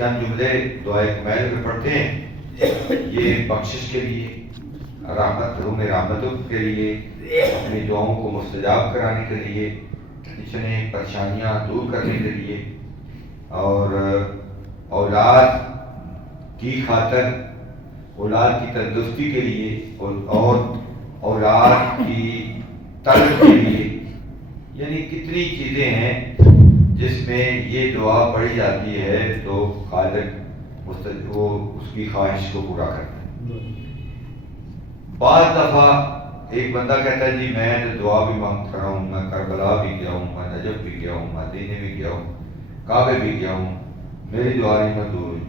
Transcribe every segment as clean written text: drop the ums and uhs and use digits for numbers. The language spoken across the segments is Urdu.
چند جملے دعائے کمیل میں پڑھتے ہیں، یہ بخشش کے لیے، رحمتوں کے لیے، اپنی دعاؤں کو مستجاب کرانے کے لیے، ٹینشنیں پریشانیاں دور کرنے کے لیے، اور اولاد کی خاطر، اولاد کی تندرستی کے لیے، اور اولاد کی طلب کے لیے، یعنی کتنی چیزیں ہیں جس میں یہ دعا پڑھی جاتی ہے تو خالق وہ اس کی خواہش کو پورا کرتا ہے۔ بعض دفعہ ایک بندہ کہتا ہے جی میں دعا بھی مانگتا رہا ہوں، میں کربلا بھی گیا ہوں، میں نجف بھی گیا ہوں، مدینے بھی گیا ہوں، کعبے بھی گیا ہوں، میری دعا نہیں منظور ہوئی۔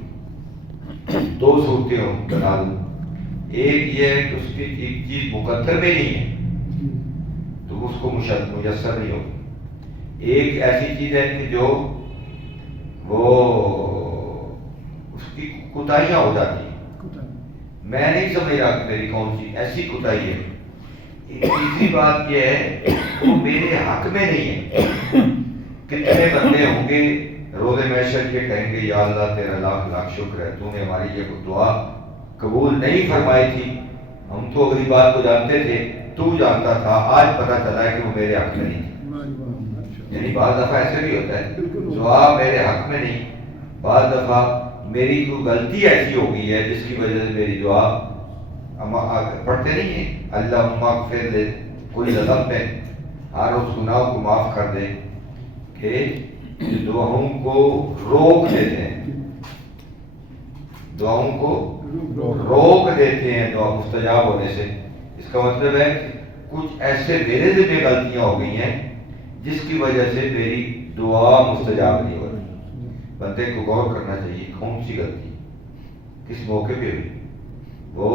دو صورتیں بنا دوں، ایک یہ ہے کہ اس کی ایک چیز مقدر میں نہیں ہے تو اس کو میسر نہیں ہوگی، ایک ایسی چیز ہے کہ جو وہ اس کی کوتاہیاں ہو جاتی ہیں، میں نہیں سمجھ رہا کہ میری کون سی ایسی کوتاہی ہے۔ ایک تیسری بات یہ ہے وہ میرے حق میں نہیں ہے۔ کتنے بندے ہوں گے روز محشر کے کہیں گے یا اللہ تیرا لاکھ لاکھ شکر ہے، تو نے ہماری یہ دعا قبول نہیں فرمائی تھی، ہم تو اگلی بات کو جانتے تھے، تو جانتا تھا، آج پتہ چلا ہے کہ وہ میرے حق میں نہیں تھی۔ یعنی بعض دفعہ ایسے بھی ہوتا ہے دعا میرے حق میں نہیں، بعض دفعہ میری کوئی غلطی ایسی ہو گئی ہے جس کی وجہ سے میری دعا پڑھتے نہیں ہیں اللہم اغفر لے کل ذنب، ہر اس گناہ کو معاف کر دے، کہ دعاؤں کو روک دیتے ہیں، دعاؤں کو روک دیتے ہیں دعا مستجاب ہونے سے۔ اس کا مطلب ہے کچھ ایسے میرے سے بھی غلطیاں ہو گئی ہیں جس کی وجہ سے میری دعا مستجاب نہیں ہو رہی۔ بندے کو غور کرنا چاہیے کون سی غلطی کس موقع پہ ہوئی۔ وہ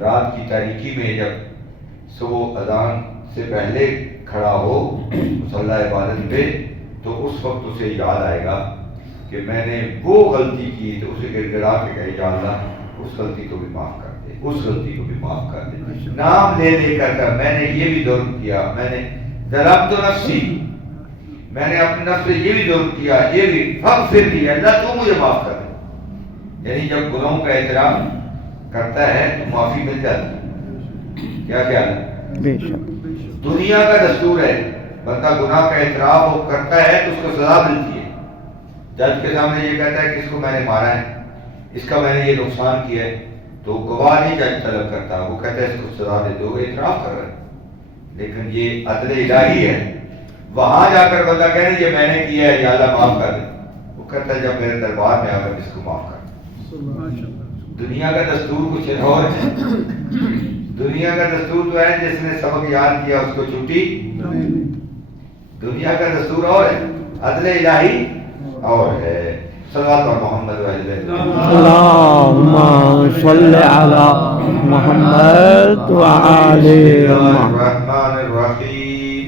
رات کی تاریکی میں جب صبح اذان سے پہلے کھڑا ہو مصلی عبادت پہ تو اس وقت اسے یاد آئے گا کہ میں نے وہ غلطی کی، تو اسے گڑ گڑا کے کہے یا اللہ اس غلطی کو بھی معاف کر دے، اس غلطی کو بھی معاف کر دے، نام لے لے کر میں نے یہ بھی ظلم کیا، میں نے ظلمت نفسی، میں نے اپنے نفس سے یہ بھی ظلم کیا، یہ بھی فاغفر لی، اللہ تو مجھے معاف کر دے۔ یعنی جب گناہوں کا اعتراف کرتا ہے تو معافی مل جاتی ہے۔ کیا خیال ہے؟ دنیا کا دستور ہے بندہ گناہ کا اعتراف کرتا ہے تو اس کو سزا ملتی ہے۔ جج کے سامنے یہ کہتا ہے کہ اس کو میں نے مارا ہے، اس کا میں نے یہ نقصان کیا ہے، تو گواہ نہیں جج طلب کرتا، وہ کہتا ہے اس کو سزا دے دو، اعتراف کر رہا ہے۔ لیکن یہ عدل الہی ہے، وہاں جا کر بندہ کہنے یہ میں نے کیا ہے یا اللہ معاف کر دے، وہ کہتا ہے جب میرے دربار میں آ کر اس کو معاف کر دے۔ دنیا کا دستور کچھ اور ہے، دنیا کا دستور تو ہے جس نے سبق یاد کیا اس کو چھٹی، دنیا کا دستور اور ہے، عدل الہی اور ہے۔ صلوات اور محمد اللہم صلی علی محمد وآل الرحمن الرحیم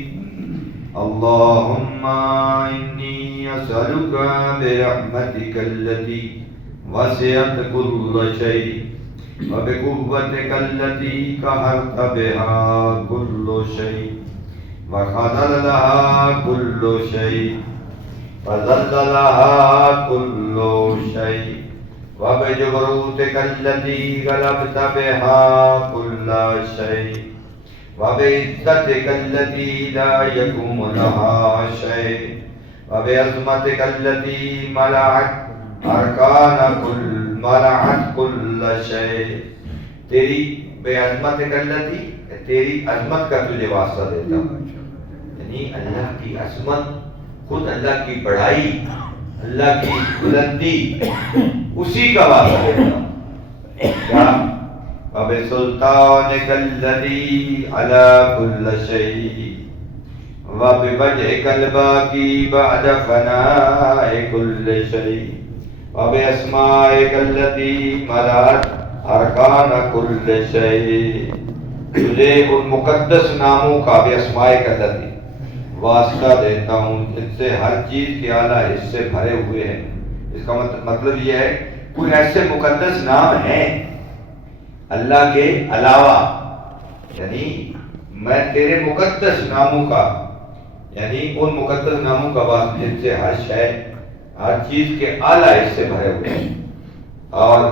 اللہم انی اسألک برحمتک التی وسعت كل شيء وبقوتك التي قهرت بها كل شيء وخذل لها كل شيء وذل لها كل شيء وبجبروتك التي غلبت بها كل شيء وبعزتك التي لا يقوم لها شيء وبعظمتك التي ملأت ملعت کل شے، تیری بے عظمت کلتی، تیری عظمت کا تجھے واسطہ دیتا ہوں، یعنی اللہ کی عظمت، خود اللہ کی بڑائی، اللہ کی بلندی، اسی کا واسطہ دیتا ہوں۔ کیا وبسلطانک الذی علی کل شیء وبوجہک الباقی بعد فناء کل شیء وباسمائک التی ملأت ارکان کل شیء، تجھے ان مقدس ناموں کا باسمائک التی واسطہ دیتا ہوں جن سے ہر چیز کے اعلیٰ حصے بھرے ہوئے ہیں۔ اس کا مطلب یہ ہے کوئی ایسے مقدس نام ہیں اللہ کے علاوہ، یعنی میں تیرے مقدس ناموں کا، یعنی ان مقدس ناموں کا واسطہ جن سے ہر شے، ہر چیز کے اعلیٰ حصے بھرے ہوئے ہیں۔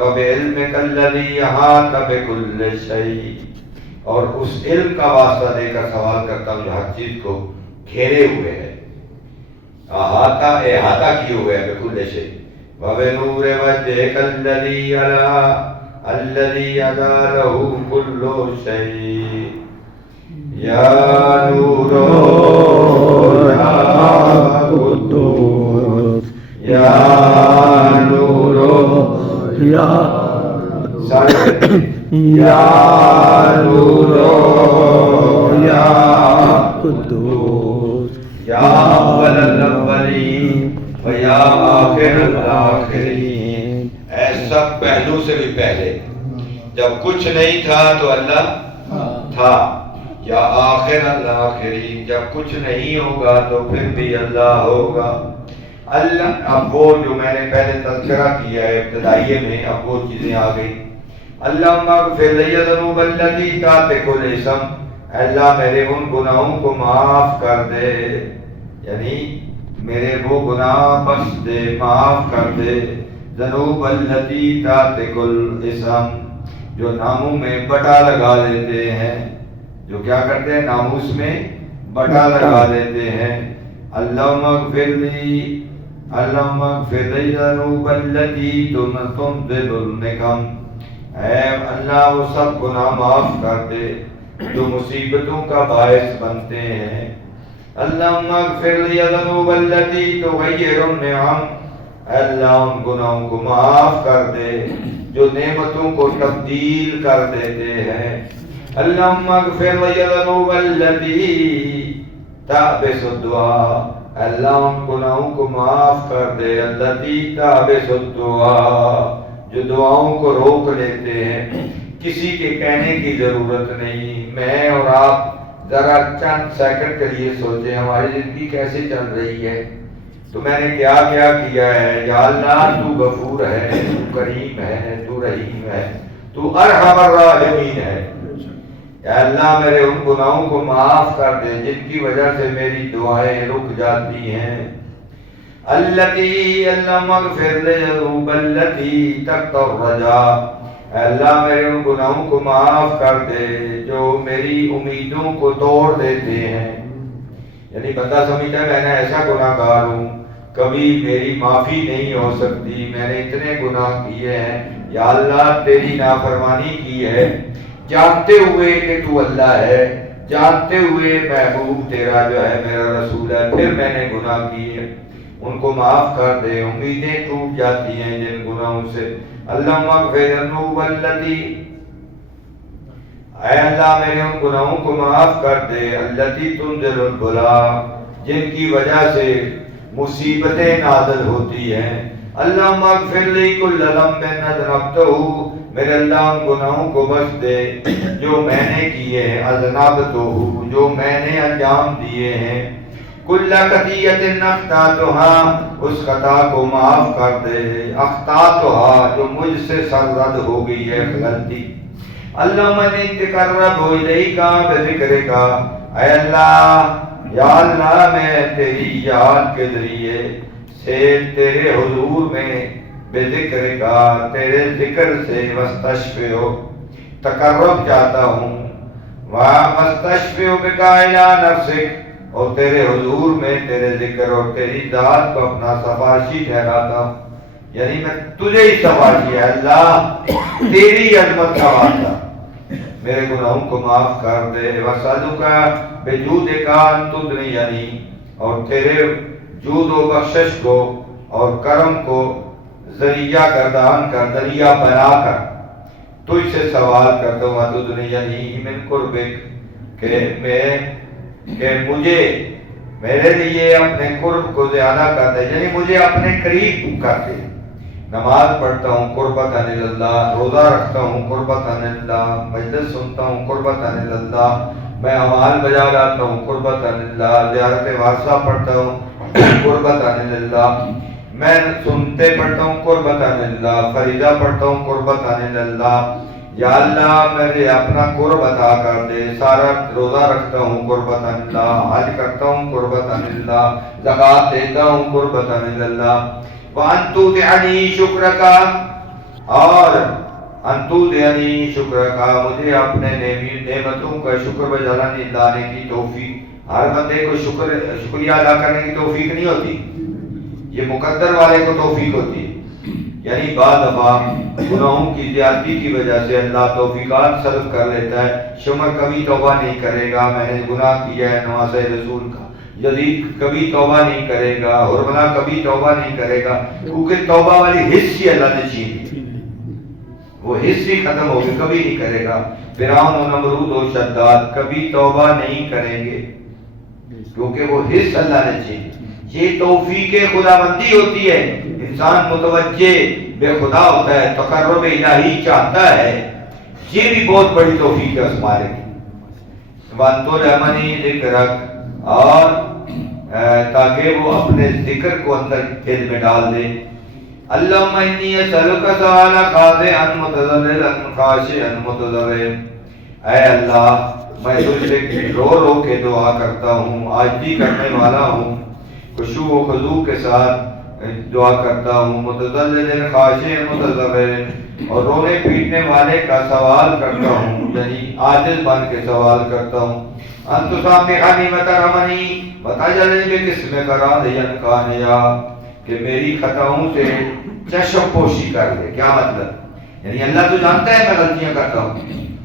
وَبِعِلْمِكَ الَّذِي أَحَاطَ بِكُلِّ شَيْءٍ، اور اس علم کا واسطہ دے کر سوال کرتا ہوں جو ہر چیز کو گھیرے ہوئے ہے، احاطہ کیے ہوئے ہے بِكُلِّ شَيْءٍ، وَبِنُورِ وَجْهِكَ الَّذِي أَزَالَهُ كُلُّ شَيْءٍ، یا نور یا قدوس یا نور یا یا نور یا قدوس یا اول الاولین و یا آخر الاخرین۔ ایسا پہلو سے بھی پہلے جب کچھ نہیں تھا تو اللہ تھا، یا آخر الاخرین جب کچھ نہیں ہوگا تو پھر بھی اللہ ہوگا۔ اللہ اب وہ جو میں نے پہلے تذکرہ کیا ہے ابتدائیے میں، اب وہ چیزیں آ گئی۔ اللہم اغفر لی ذنوب التی تحت کل اسم، اللہ میرے ان گناہوں کو معاف کر دے، یعنی میرے وہ گناہ بخش دے، معاف کر دے۔ ذنوب التی تحت کل اسم، جو ناموں میں بٹا لگا دیتے ہیں، جو کیا کرتے ہیں ناموس میں بٹا لگا دیتے ہیں۔ اللہم اغفر لی ذنوب التی تنزل النقم، اے اللہ وہ سب گناہ معاف کر دے جو مصیبتوں کا باعث بنتے ہیں۔ اللہم اغفر لی ذنوب التی تغیر النعم، اے اللہ ان گناہوں کو معاف کر دے جو نعمتوں کو تبدیل کر دیتے ہیں۔ اللہم اغفر لی ذنوب التی تحبس الدعاء، اللہ ان گناہوں کو معاف کر دے التی تحبس الدعاء جو دعاؤں کو روک لیتے ہیں۔ کسی کے کہنے کی ضرورت نہیں، میں اور آپ ذرا چند سیکنڈ کے لیے سوچیں ہماری زندگی کیسے چل رہی ہے، تو میں نے کیا کیا ہے۔ یا اللہ تو غفور ہے، تو کریم ہے، تو رحیم ہے، تو ارحم الراحمین ہے۔ یا اللہ میرے ان گناہوں کو معاف کر دے جن کی وجہ سے میری دعائیں رک جاتی ہیں۔ اللہم اغفر لی ذنوب التی تقطع الرجاء، اے اللہ میرے ان گناہوں کو معاف کر دے جو میری امیدوں کو توڑ دیتے ہیں۔ یعنی بندہ سمجھتا ہے میں نے ایسا گناہ گار ہوں، کبھی میری معافی نہیں ہو سکتی، میں نے اتنے گناہ کیے ہیں، یا اللہ تیری نافرمانی کی ہے، جانتے ہوئے کہ تو اللہ ہے، جانتے ہوئے محبوب تیرا جو ہے میرا رسول ہے، پھر میں نے گناہ کیے، ان کو معاف کر دے۔ امیدیں ٹوٹ جاتی ہیں جن گناہوں سے۔ اللہم اغفر ذنوب التی، اے اللہ میرے ان گناہوں کو معاف کر دے التی تنزل البلاء جن کی وجہ سے مصیبتیں نازل ہوتی ہیں۔ اللہم اغفر لی کل ذنب اذنبتہ، میرے اللہ ان گناہوں کو بخش دے جو میں نے کیے ہیں، اذنبتہ جو میں نے انجام دیے ہیں۔ کل خطیۃ اخطأتھا، اس خطا کو معاف کر دے، اخطأتھا جو مجھ سے سرزد ہو گئی ہے غلطی۔ اللہم انی اتقرب الیک بذکرک، اے اللہ یا اللہ میں تیری یاد کے ذریعے سے تیرے حضور میں بذکرک تیرے ذکر سے واستشفع تقرب چاہتا ہوں، واستشفع بک الی نفسک، اور تیرے حضور میں تیرے ذکر اور تیری ذات کو اپنا سفارشی ٹھہراتا ہوں، یعنی میں تجھے ہی سفارشی ہے اللہ، تیری عظمت کا واسطہ میرے گناہوں کو معاف کر دے۔ واسألک بجودک ان تدنینی، اور تیرے جود و بخشش کو اور کرم کو ذریعہ گردان کر، ذریعہ بنا کر تجھ سے سوال کرتا ہوں تدنینی من قربک، کہ مجھے میرے لیے اپنے قرب کو زیادہ کر دے، یعنی مجھے اپنے قریب کر دے۔ نماز پڑھتا ہوں قربت اللہ، روزہ رکھتا ہوں قربت اللہ، مجلس سنتا ہوں قربت اللہ، میں اعمال بجا لاتا ہوں قربت اللہ، زیارت وارثہ پڑھتا ہوں قربت اللہ، میں سنتے پڑھتا ہوں قربت اللہ، فریضہ پڑھتا ہوں قربت اللہ۔ یا اللہ میرے اپنا قرب عطا کر دے، سارا روزہ رکھتا ہوں قربت اللہ، حج کرتا ہوں قربت اللہ، زکوٰۃ دیتا ہوں قربت اللہ۔ وان تطیعنی شکرک، اور انتو دینی شکر کا مجھے اپنے نعمتوں کا شکر بجانے لانے کی توفیق. ہر بندے کو شکریہ ادا کرنے کی توفیق نہیں ہوتی، یہ مقدر والے کو توفیق ہوتی ہے. یعنی بعض دفعہ گناہوں کی زیادتی کی وجہ سے اللہ توفیقات سلب کر لیتا ہے. شمر کبھی توبہ نہیں کرے گا، میں نے گناہ کیا ہے نواز رسول کا. یزید کبھی توبہ نہیں کرے گا، حرملہ کبھی توبہ نہیں کرے گا، کیونکہ توبہ والی حص ہی اللہ نے چھین لی، وہ حص ہی ختم ہو گئی، کبھی نہیں کرے گا. فرعون و نمرود و شداد کبھی توبہ نہیں کریں گے کیونکہ وہ حص اللہ نے چھین لی. یہ توفیق خداوندی ہوتی ہے. انسان متوجہ بے خدا ہوتا ہے، تقرب الہی چاہتا ہے، یہ بھی بہت بڑی توفیق ہے اس مالے کی. وَانْتُ رَحْمَنِي ذِكْرَكَ، اور تاکہ وہ اپنے ذکر کو اندر دل میں ڈال دے. اللہم انی اسألک سؤال خاضعا متضرعا خاشعا متضرعا، اے اللہ میں تجھ سے رو رو کے دعا کرتا ہوں، عاجزی کرنے والا ہوں، خشوع و خضوع کے ساتھ دعا کرتا ہوں. متضرع خاشع متضرع، اور رونے پیٹنے والے کا سوال کرتا ہوں، یعنی عاجز بن کے سوال کرتا ہوں. انت سامحنی وترحمنی وتجعلنی بقسمک راضیا قانعا، کہ میری خطاؤں سے چشم پوشی کر دے. کیا مطلب؟ یعنی اللہ تو جانتا ہے میں غلطیاں کرتا ہوں،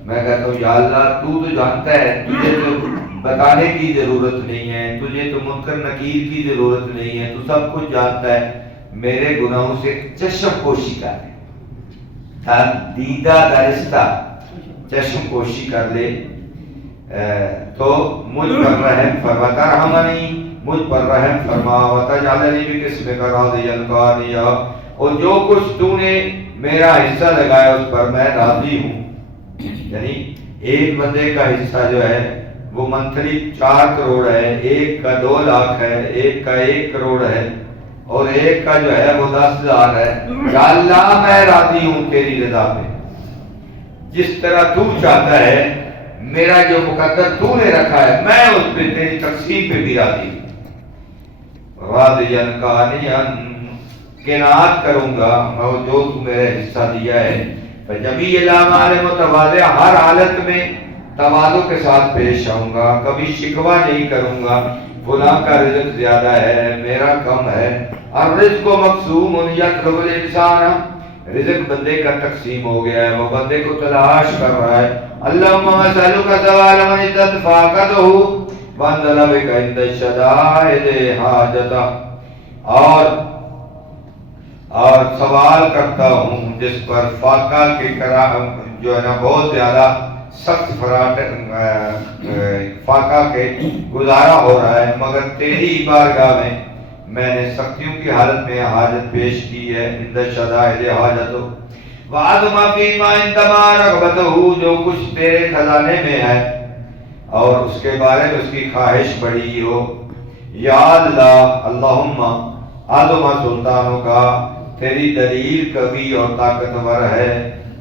میں کہتا ہوں یا اللہ تو جانتا ہے، تجھے تو بتانے کی ضرورت نہیں ہے، تجھے تو منکر نکیر کی ضرورت نہیں ہے، تو سب کچھ جانتا ہے، میرے گناہوں سے چشم پوشی کر دے، دیدہ درستہ چشم پوشی کر لے. تو مجھ پر رحم فرما، ترحمنی مجھ پر رحم فرما، وتجعلنی بقسمک راضیا قانعا، اور جو کچھ تو نے میرا حصہ لگایا اس پر میں راضی ہوں. یعنی ایک بندے کا حصہ جو ہے وہ منتھلی 4 کروڑ ہے، ایک کا 2 لاکھ ہے، ایک کا 1 کروڑ ہے، اور ایک کا جو ہے وہ 10,000 ہے. یا اللہ میں راضی ہوں تیری رضا پہ، جس طرح تو چاہتا ہے، میرا جو مقدر تو نے رکھا ہے میں اس پہ تیری تقسیم پہ بھی راضی ہوں. راضیا قانعا، قناعت کروں گا میں جو تو میرے حصہ دیا ہے. جمیع الاعمال متواضع، ہر حالت میں تواضع کے ساتھ پیش آؤں گا، کبھی شکوہ نہیں کروں گا فلاں کا رزق زیادہ ہے میرا کم ہے. الرزق مقسوم یطلب الانسان، رزق بندے کا تقسیم ہو گیا ہے، وہ بندے کو تلاش کر رہا ہے. اللہم اسألک ثواب من ازدد فاقتہ وانزل بک عند الشدائد حاجتہ، اور سوال کرتا ہوں جس پر فاقہ کے جو ہے نا بہت زیادہ سخت فاقہ کے گزارا ہو رہا ہے، مگر تیری بارگاہ میں نے سختیوں کی حالت میں حاجت پیش کی ہے. عند الشدائد حاجتہ وعظم فیما انتما رغبتہ، جو کچھ تیرے خزانے میں ہے اور اس کے بارے میں اس کی خواہش بڑی ہو. یا اللہ، اللہم عظم سلطانوں کا، تیری دلیل قوی اور طاقتور ہے.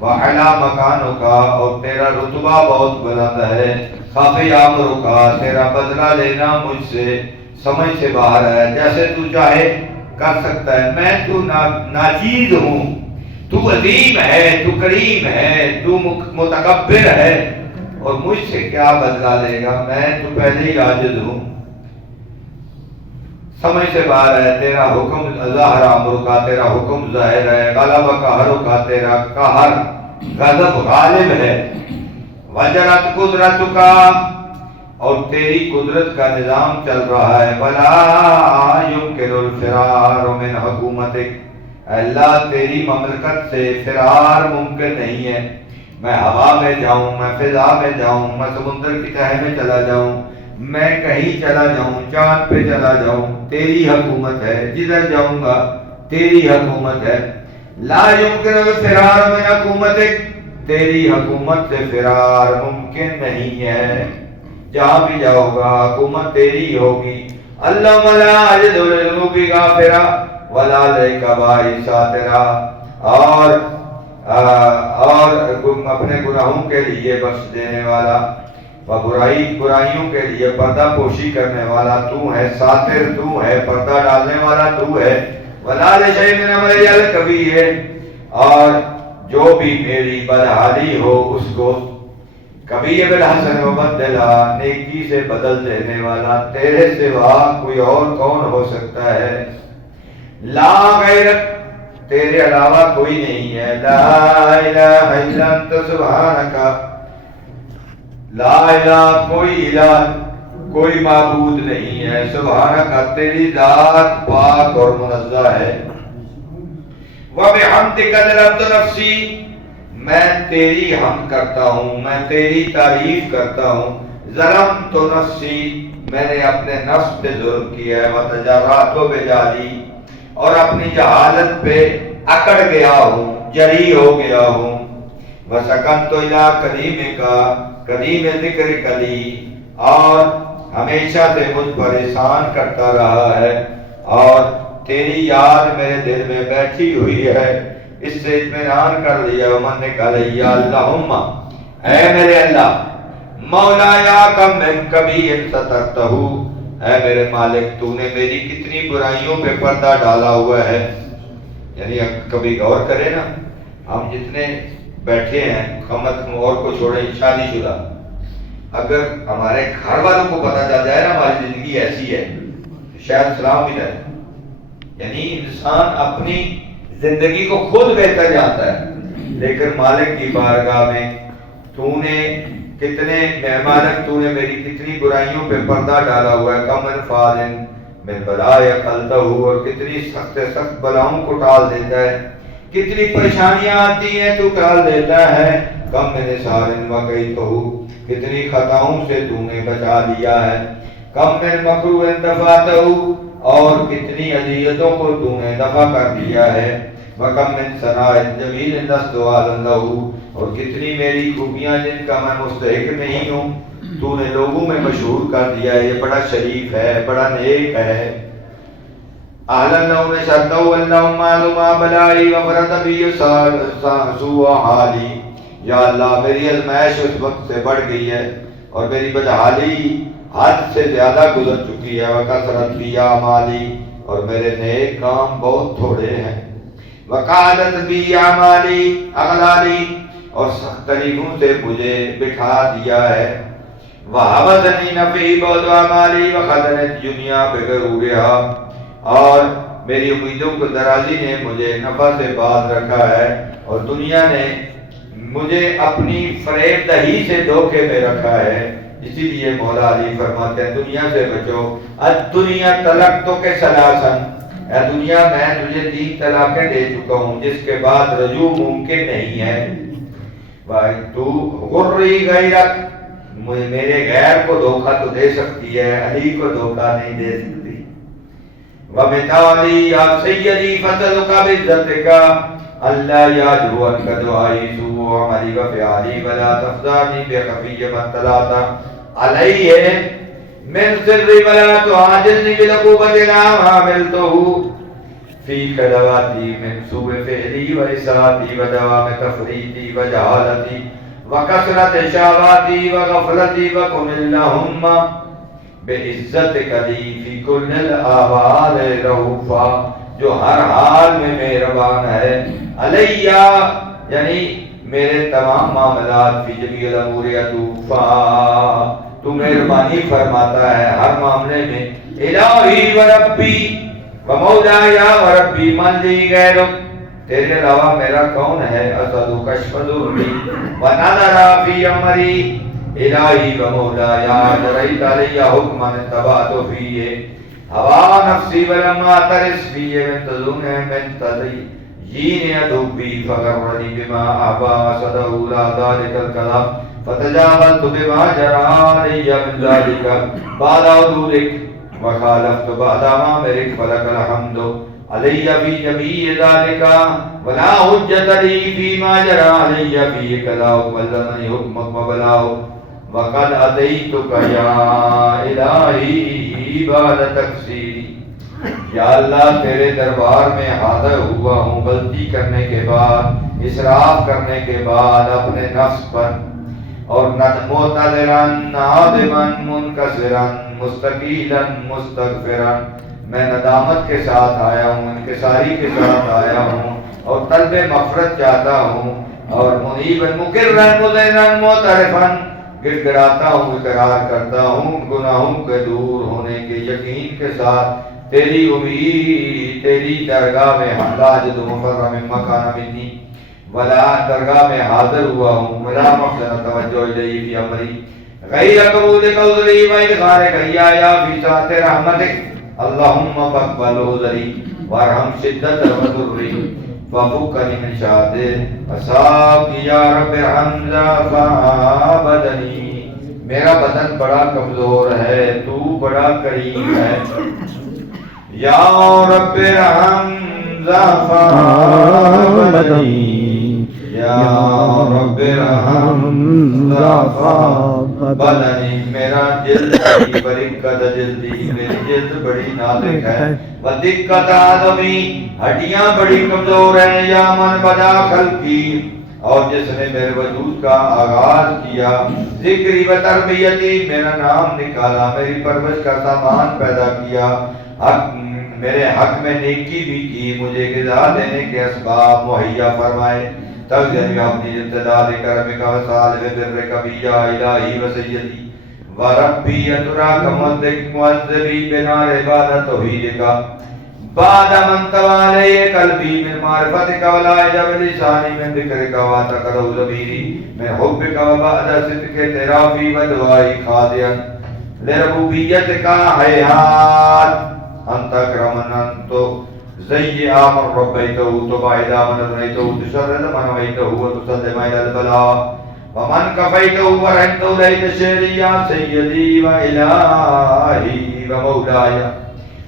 وعلا مکانوں کا، اور تیرا رتبہ بہت بلند ہے. خفی امروں کا، تیرا بدلہ لینا مجھ سے سمجھ سے باہر ہے. جیسے تو چاہے کر سکتا ہے، میں تو ناچیز ہوں، تو عظیم ہے، تو کریم ہے، تو متکبر ہے، اور مجھ سے کیا بدلہ لے گا، میں تو پہلے ہی عاجز ہوں. سمجھ سے باہر ہے. تیرا حکم ظاہر امر کا، تیرا حکم ظاہر ہے. غلب قہر کا، تیرا قہر غضب غالب ہے. وجرت قدرت کا، اور تیری قدرت کا نظام چل رہا ہے. ولا يمكن الفرار من حکومتک، اللہ تیری مملکت سے فرار ممکن نہیں ہے. میں ہوا میں جاؤں، میں فضا میں جاؤں، میں سمندر کی تہہ میں چلا جاؤں، میں کہیں چلا جاؤں، چاند پہ چلا جاؤں، تیری حکومت ہے. جدھر جاؤں گا تیری حکومت ہے. لا يمكن الفرار من حکومتک، تیری حکومت سے فرار ممکن نہیں ہے. جہاں بھی جاؤ گا حکومت تیری ہوگی. اللہم لا اجد لذنوب غافرا ولا لکبائر ساترا، اور اپنے گناہوں کے لیے بخش دینے والا، برائیوں کے لیے پردہ پوشی کرنے والا تو ہے. ساتر تو ہے، پردہ ڈالنے والا تو ہے. ولا لشیء من امر الکبیر، اور جو بھی میری بدحالی ہو اس کو کبھی بالحسن مبدلا، نیکی سے بدل دینے والا تیرے سوا کوئی اور کون ہو سکتا ہے؟ لا غیرک، تیرے علاوہ کوئی نہیں ہے، لا الہ الا انت سبحانک، لا الہ کوئی الہ کوئی معبود نہیں ہے، سبحانک تیری ذات پاک اور منزہ ہے، وَبِحَمْدِكَ ظَلَمْتُ نَفْسِي، میں تیری حمد کرتا ہوں، میں تیری تعریف کرتا ہوں، ظلمت نفسی، میں نے اپنے نفس پہ ظلم کیا ہے، وَتَجَرَّأْتُ بِجَهْلِي، اور اپنی جہالت پہ اکڑ گیا ہوں، جری ہو گیا ہوں، وَسَكَنْتُ إِلَىٰ قَدِيمِكَ، قدیم ذکر کلی، اور ہمیشہ سے مجھ پر احسان کرتا رہا ہے، اور تیری یاد میرے دل میں بیٹھی ہوئی ہے، اس سے اطمینان کر لیا، من نے کہا یا اللہم، اے میرے اللہ، مولا یا کم من کبھی ان سترتہو، اے میرے مالک تو نے میری کتنی برائیوں پہ پردہ ڈالا ہوا ہے۔ یعنی کبھی غور کرے نا، ہم جتنے بیٹھے ہیں کم از کم اور کو چھوڑے شادی شدہ، اگر ہمارے گھر والوں کو پتہ چل جائے نا ہماری زندگی ایسی ہے تو شاید سلام بھی رہے۔ یعنی انسان اپنی زندگی کو خود بہتر جانتا ہے، لیکن مالک کی بارگاہ میں تو نے کتنے مالک تو نے میری کتنی برائیوں پہ پردہ ڈالا ہوا ہے، کم انفاظن من بلائے قلتہ، اور کتنی سخت سخت بلاؤں کو ٹال دیتا ہے، کتنی پریشانیاں آتی ہیں تو ٹال دیتا ہے، کم من سارن وقیتہ، کتنی خطاؤں سے تو نے بچا لیا ہے، کم من مکروہ دفعتہ، اور کتنی اذیتوں کو تو نے دفع کر دیا ہے، وَكَمْ مِنْ ثَنَاءٍ جَمِيلٍ لَسْتُ أَهْلًا لَهُ، اور کتنی میری خوبیاں جن کا میں مستحق نہیں ہوں تو نے لوگوں میں مشہور کر دیا ہے، یہ بڑا شریف ہے، بڑا نیک ہے۔ أَهْلًا لَهُ نَشَدَّهُ اللَّهُمَّ عَلُمَا بَلَائِي وَفَرَدَ بِي سُوءَ حَالِي، یا اللہ میری ازمائش اس وقت سے بڑھ گئی ہے اور میری بدحالی حد سے زیادہ گزر چکی ہے، وَكَثْرَتْ بِي أَعْمَالِي، اور میرے نیک کام بہت تھوڑے ہیں، وَقَعَدَتْ بِي أَعْمَالِي أَغْلَالِي، اور سخت طریقوں سے مجھے بٹھا دیا ہے، وَحَبَسَنِي نَفْعِي بَعْضُ أَعْمَالِي وَخَزَنَتْ دُنْيَا بِغَرُورِهَا، اور میری امیدوں کو درازی نے مجھے نفع سے باز رکھا ہے، اور دنیا نے مجھے اپنی فریب دہی سے دھوکے میں رکھا ہے۔ اسی لیے مولا علی فرماتے ہیں دنیا سے بچو، الدنیا طلقتک ثلاثا، اے دنیا میں تجھے 3 طلاقیں دے چکا ہوں جس کے بعد رجوع ممکن نہیں ہے، بھائی تو غری غیرک، میرے غیر کو دھوکہ تو دے سکتی ہے، علی کو دھوکہ نہیں دے سکتی، وَمِتَالِي یا سیدی فَتَلُكَ بِعِزَّتِكَ اللہ یادو ان کا دعائی سو عملی وفعالی ولا تفضانی بخفی من طلعت علیہ من سر ولا تعاجلنی بلقوبت نام حاملتو فی کدواتی من سوء فعلی و اساتی و دوام تفریتی و جہالتی و کثرت شعباتی و غفلتی و کن اللہم بعزتک لی فی کل الآوال رہوفا، جو ہر حال میں مہربان ہے، علیہ یعنی میرے تمام معاملات، فی جمیع الامور عطوفا، تو مہربانی فرماتا ہے ہر معاملے میں، الہی و ربی و مولایا و ربی من لی غیرک، تیرے علاوہ میرا کون ہے، اسد کشف ذری و نظر فی امری، الہی و مولایا جریت علی حکما اتبعت فیہ ہوا نفسی ولما ترس فی من تزون من تزین ادوبی فغرنی بما آبا صدہو لا ذالک الکلام فتجاوزت بما جرانی من ذالک بعد عدولک وخالفت بعد عامرک فلک الحمد علی فی جمیع ذالک ولا حجت لی فیما جرا علی فی کلاؤک واللمنی حکمک وبلاؤک وقد اتیتک یا الہی بعد تقصیری، یا اللہ تیرے دربار میں حاضر ہوا ہوں غلطی کرنے کے بعد، اسراف کرنے کے بعد اپنے نفس پر، اور معتذرا نادما منکسرا مستقیلا مستغفرا، میں ندامت کے ساتھ آیا ہوں، انکساری کے ساتھ آیا ہوں، اور طلب مغفرت چاہتا ہوں، اور منیباً مقرراً مذعنا معترفاً گڑ گڑاتا ہوں، اقرار کرتا ہوں گناہوں کے دور ہونے کے یقین کے ساتھ تیری امید، تیری درگاہ میں حاضر مفرم مکان منی ولا درگاہ میں حاضر ہوا ہوں، ملا مقصد توجہ الیہ فی امری غیر قبول قولی و ادخار کیایا فی ساعت رحمتک اللہم فاقبل عذری وارحم شدت وضری وفکنی من شاہد اصاب یا رب حمزہ فابدنی، میرا بدن بڑا کمزور ہے، تو بڑا کریم ہے، یا رب حمزہ فابدنی یا رب حمزہ فابدنی، میرا جلد بڑی برکت جلدی، میری جلد بڑی نازک ہے، ودقت آدمی ہڈیاں بڑی کمزور ہیں، یا من بدا خلقی، اور جس نے میرے وجود کا آغاز کیا، ذکری و تربیتی میرا نام نکالا، میری پرورش کا سامان پیدا کیا، میرے حق میں نیکی بھی کی، مجھے غذا دینے کے اسباب مہیا فرمائے، تب جب اپنی ابتدا کرم کا وصال بر کبھی یا الہی و سیدی و ربی اتراک معذبی بنار عبادت توحید کا بعد من توالی قلبی من معرفت کا ولا جب لسانی من ذکر کا واتقرو ضمیری من حب کا وبعد صدق ترافی و دعائی خادیا لربوبیت کا حیات انت اکرمن انتو زی آمن ربیتو تبعید آمن رنیتو تشرد من ویتو وتسلم الى البلاء ومن کفیتو ورحمتو لیت شیری یا سیدی و الہی و مولائی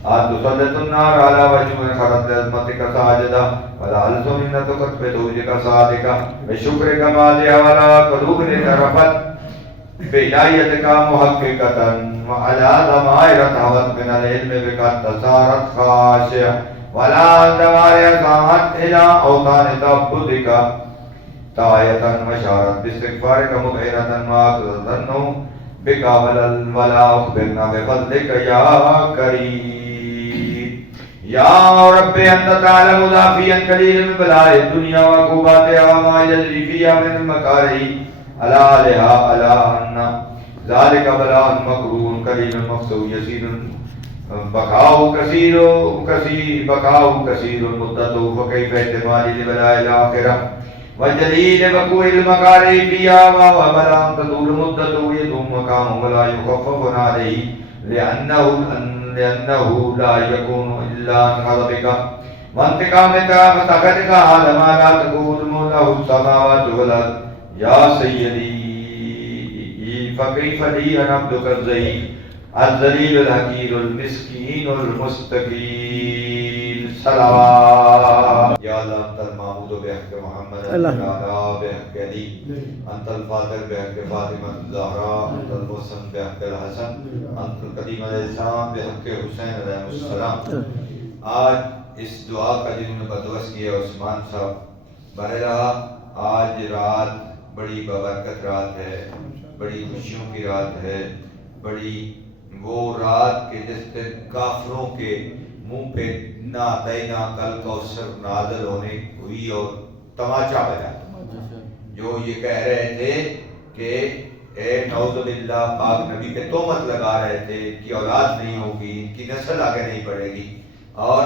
آت تسلط النار علی وجہ من خرد لعظمتک ساجدہ ولا حلسو منتو قطب توجک صادقہ بشکر کمالیا ولا قلوب نترفت بإلهیت کا محققتا وعلى ضمائر تحوت من العلم بك تصارت خاشع ولا دوائر قامت إلى أوطان تعبدك تایتا وشارت باستغفارك مغیرتا ماقضا بك ولا أخبرنا بفضلك يا كريم يا رب أنت تعلم ضعفيا قليلا من بلاء الدنيا وعقوباتها وما يجري فيها من المكاره ألا لها ألا أن ذلك بلاء مكروه قليل مقصود يسير بقاؤ كثير مدته فكيف احتمال لبلاء الآخرة وجليل وقوع المكاره فيها وهو بلاء تطول مدته يدوم مقامه ولا يخفف عليه لأنه لا يكون إلا عن غضبك وانتقامك وسخطك على ما لا تقول له السماوات والأرض يا سيدي فكيف لي أن عبدك الضعيف الذليل الحقير المسكين المستقيم صلوات يا الله أنت المعبود بحق محمد الأعلى بحق علي أنت الفاتح بحق فاطمة الزهراء أنت المحسن بحق الحسن أنت القديم الإحسان بحق حسین علیہ السلام۔ آج اس دعا کا جنہوں نے بندوبست کیا عثمان صاحب بنے رہا، آج رات بڑی بابرکت رات ہے، بڑی خوشیوں کی رات ہے، بڑی وہ رات کے جس دن کافروں کے منہ پہ نہ دینا کل کوثر نازل ہونے ہوئی اور تماچا بجا، جو یہ کہہ رہے تھے کہ اے نعوذ باللہ پاک نبی پہ تہمت لگا رہے تھے کہ اولاد نہیں ہوگی، ان کی نسل آگے نہیں بڑھے گی، اور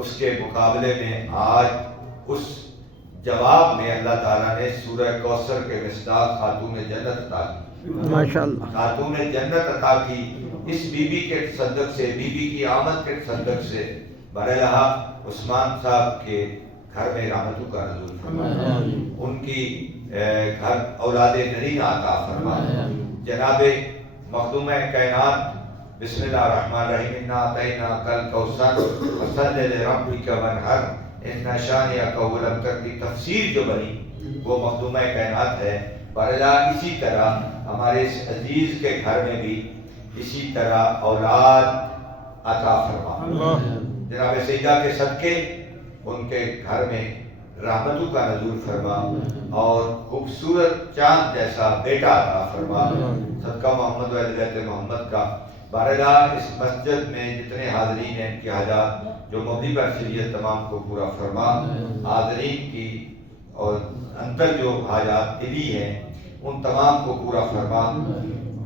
اس کے مقابلے میں آج اس جواب میں اللہ تعالیٰ نے سورہ کوثر کے مصداق خاتون جنت عطا کی، ماشاءاللہ خاتون جنت عطا کی، اس بی بی کے تصدق سے، بی بی کی آمد کے تصدق سے برلہا عثمان صاحب کے گھر میں رحمتوں کا نزول فرما، ان کی گھر اولاد نرینہ عطا فرما، جناب مخدوم کائنات بسم اللہ الرحمن الرحیم انا اعطیناک الکوثر فصلی لربک وانحر ان شانئک هو الابتر کی تفسیر جو بنی وہ مخدوم کائنات ہے۔ برلا اسی طرح ہمارے اس عزیز کے گھر میں بھی اسی طرح اولاد عطا فرما، جناب سیدہ کے صدقے ان کے گھر میں رحمتوں کا نزول فرما، اور خوبصورت چاند جیسا بیٹا عطا فرما، صدقہ محمد و اہل بیت محمد کا بہرحال اس مسجد میں جتنے حاضرین ہیں ان کے حاجات جو مبنی پر شریعت تمام کو پورا فرما، حاضرین کی اور اندر جو حاجات دلی ہیں ان تمام کو پورا فرما،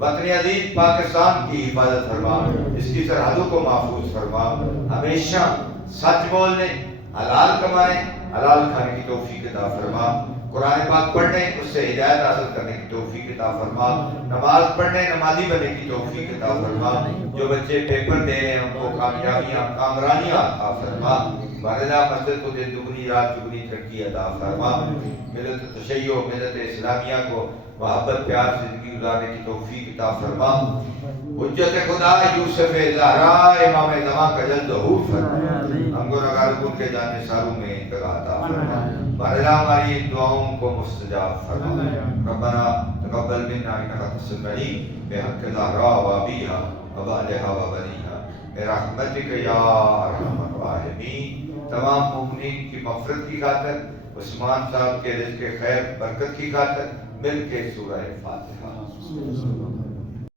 وطن عزیز پاکستان کی حفاظت فرما، اس کی سرحدوں کو محفوظ فرما، ہمیشہ سچ بولنے، حلال کمانے، حلال کھانے کی توفیق عطا فرما، قرآن پاک پڑھنے اس سے ہدایت حاصل کرنے کی توفیق عطا فرما، نماز پڑھنے نمازی بننے کی توفیق عطا فرما، جو بچے پیپر دے رہے ہیں ان کو کامیابیاں کامرانیاں عطا فرما، باردہ مسجد کو دن دگنی رات چگنی ترقی عطا فرما، ملت تشیع ملت اسلامیہ کو محبت پیار زندگی گزارنے کی توفیق عطا فرما، حجت خدا یوسف زہرا امام زمان کا جلد ظہور فرما، ہم گناہگار کو ان کے جان نثاروں میں انتقال عطا فرما، باردہ ہماری دعاؤں کو مستجاب فرما، ربنا تقبل منا انک انت السمیع بحق زہرا و ابیہا و بعلہا و بنیہا برحمتک یا ارحم الراحمین۔ تمام مومنین کی مغفرت کی خاطر، عثمان صاحب کے رزق خیر برکت کی خاطر مل کے سورہ فاتحہ۔